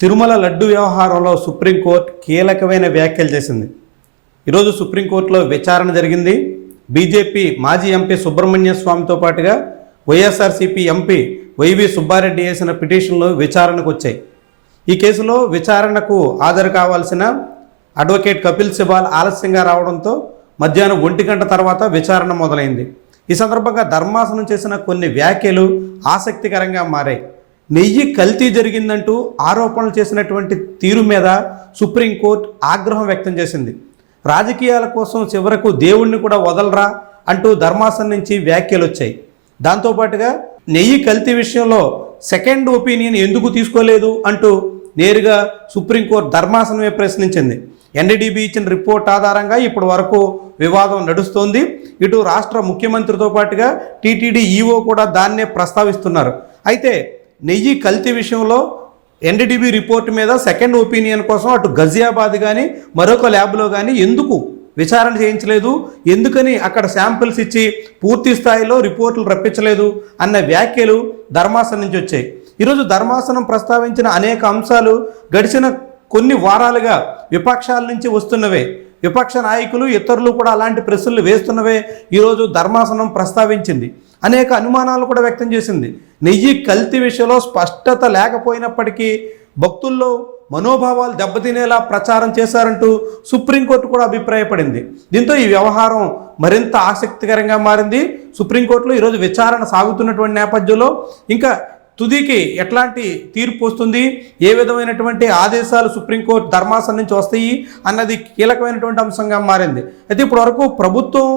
తిరుమల లడ్డు వ్యవహారంలో సుప్రీంకోర్టు కీలకమైన వ్యాఖ్యలు చేసింది. ఈరోజు సుప్రీంకోర్టులో విచారణ జరిగింది. బీజేపీ మాజీ ఎంపీ సుబ్రహ్మణ్య స్వామితో పాటుగా వైఎస్ఆర్సీపీ ఎంపీ వైవి సుబ్బారెడ్డి వేసిన పిటిషన్లు విచారణకు వచ్చాయి. ఈ కేసులో విచారణకు హాజరు కావాల్సిన అడ్వకేట్ కపిల్ సిబాల్ ఆలస్యంగా రావడంతో మధ్యాహ్నం ఒంటి గంట తర్వాత విచారణ మొదలైంది. ఈ సందర్భంగా ధర్మాసనం చేసిన కొన్ని వ్యాఖ్యలు ఆసక్తికరంగా మారాయి. నెయ్యి కల్తీ జరిగిందంటూ ఆరోపణలు చేసినటువంటి తీరు మీద సుప్రీంకోర్టు ఆగ్రహం వ్యక్తం చేసింది. రాజకీయాల కోసం చివరకు దేవుణ్ణి కూడా వదలరా అంటూ ధర్మాసనం నుంచి వ్యాఖ్యలు వచ్చాయి. దాంతోపాటుగా నెయ్యి కల్తీ విషయంలో సెకండ్ ఒపీనియన్ ఎందుకు తీసుకోలేదు అంటూ నేరుగా సుప్రీంకోర్టు ధర్మాసనమే ప్రశ్నించింది. ఎన్డీడీబీ ఇచ్చిన రిపోర్ట్ ఆధారంగా ఇప్పటి వరకు వివాదం నడుస్తోంది. ఇటు రాష్ట్ర ముఖ్యమంత్రితో పాటుగా టీటీడీ ఈఓ కూడా దాన్నే ప్రస్తావిస్తున్నారు. అయితే నెయ్యి కల్తీ విషయంలో ఎన్డీడీబీ రిపోర్ట్ మీద సెకండ్ ఒపీనియన్ కోసం అటు గజియాబాద్ కానీ మరొక ల్యాబ్లో కానీ ఎందుకు విచారణ చేయించలేదు? ఎందుకని అక్కడ శాంపిల్స్ ఇచ్చి పూర్తి స్థాయిలో రిపోర్టులు రప్పించలేదు? అన్న వ్యాఖ్యలు ధర్మాసనం నుంచి వచ్చాయి. ఈరోజు ధర్మాసనం ప్రస్తావించిన అనేక అంశాలు గడిచిన కొన్ని వారాలుగా విపక్షాల నుంచి వస్తున్నవే. విపక్ష నాయకులు ఇతరులు కూడా అలాంటి ప్రశ్నలు వేస్తున్నవే ఈరోజు ధర్మాసనం ప్రస్తావించింది. అనేక అనుమానాలు కూడా వ్యక్తం చేసింది. నెయ్యి కల్తీ విషయంలో స్పష్టత లేకపోయినప్పటికీ భక్తుల్లో మనోభావాలు దెబ్బతినేలా ప్రచారం చేశారంటూ సుప్రీంకోర్టు కూడా అభిప్రాయపడింది. దీంతో ఈ వ్యవహారం మరింత ఆసక్తికరంగా మారింది. సుప్రీంకోర్టులో ఈరోజు విచారణ సాగుతున్నటువంటి నేపథ్యంలో ఇంకా తుదికి ఎట్లాంటి తీర్పు వస్తుంది? ఏ విధమైనటువంటి ఆదేశాలు సుప్రీంకోర్టు ధర్మాసనం నుంచి వస్తాయి? అన్నది కీలకమైనటువంటి అంశంగా మారింది. అయితే ఇప్పటివరకు ప్రభుత్వం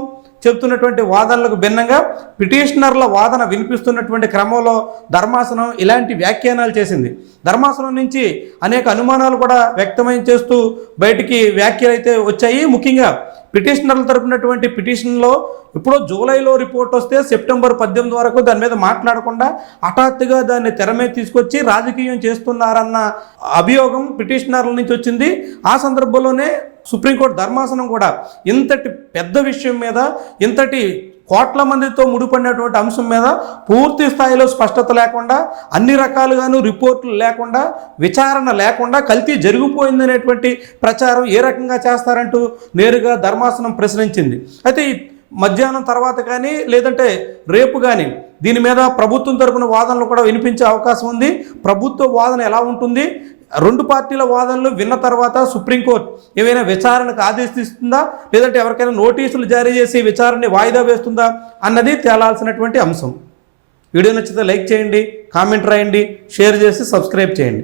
చెప్తున్నటువంటి వాదనలకు భిన్నంగా పిటిషనర్ల వాదన వినిపిస్తున్నటువంటి క్రమంలో ధర్మాసనం ఇలాంటి వ్యాఖ్యానాలు చేసింది. ధర్మాసనం నుంచి అనేక అనుమానాలు కూడా వ్యక్తమైన చేస్తూ బయటికి వ్యాఖ్యలు అయితే వచ్చాయి. ముఖ్యంగా పిటిషనర్ల తరపునటువంటి పిటిషన్లో ఇప్పుడు జూలైలో రిపోర్ట్ వస్తే సెప్టెంబర్ పద్దెనిమిది వరకు దాని మీద మాట్లాడకుండా హఠాత్తుగా దాన్ని తెర మీద తీసుకొచ్చి రాజకీయం చేస్తున్నారన్న అభియోగం పిటిషనర్ల నుంచి వచ్చింది. ఆ సందర్భంలోనే సుప్రీంకోర్టు ధర్మాసనం కూడా ఇంతటి పెద్ద విషయం మీద ఇంతటి కోట్ల మందితో ముడిపడినటువంటి అంశం మీద పూర్తి స్థాయిలో స్పష్టత లేకుండా అన్ని రకాలుగాను రిపోర్టులు లేకుండా విచారణ లేకుండా కల్తీ జరిగిపోయిందనేటువంటి ప్రచారం ఏ రకంగా చేస్తారంటూ నేరుగా ధర్మాసనం ప్రశ్నించింది. అయితే ఈ మధ్యాహ్నం తర్వాత కానీ లేదంటే రేపు కానీ దీని మీద ప్రభుత్వం తరపున వాదనలు కూడా వినిపించే అవకాశం ఉంది. ప్రభుత్వ వాదన ఎలా ఉంటుంది? రెండు పార్టీల వాదనలు విన్న తర్వాత సుప్రీంకోర్టు ఏవైనా విచారణకు ఆదేశిస్తుందా? లేదంటే ఎవరికైనా నోటీసులు జారీ చేసి విచారణని వాయిదా వేస్తుందా? అన్నది తేలాల్సినటువంటి అంశం. వీడియో నచ్చితే లైక్ చేయండి కామెంట్ రాయండి షేర్ చేసి సబ్స్క్రైబ్ చేయండి.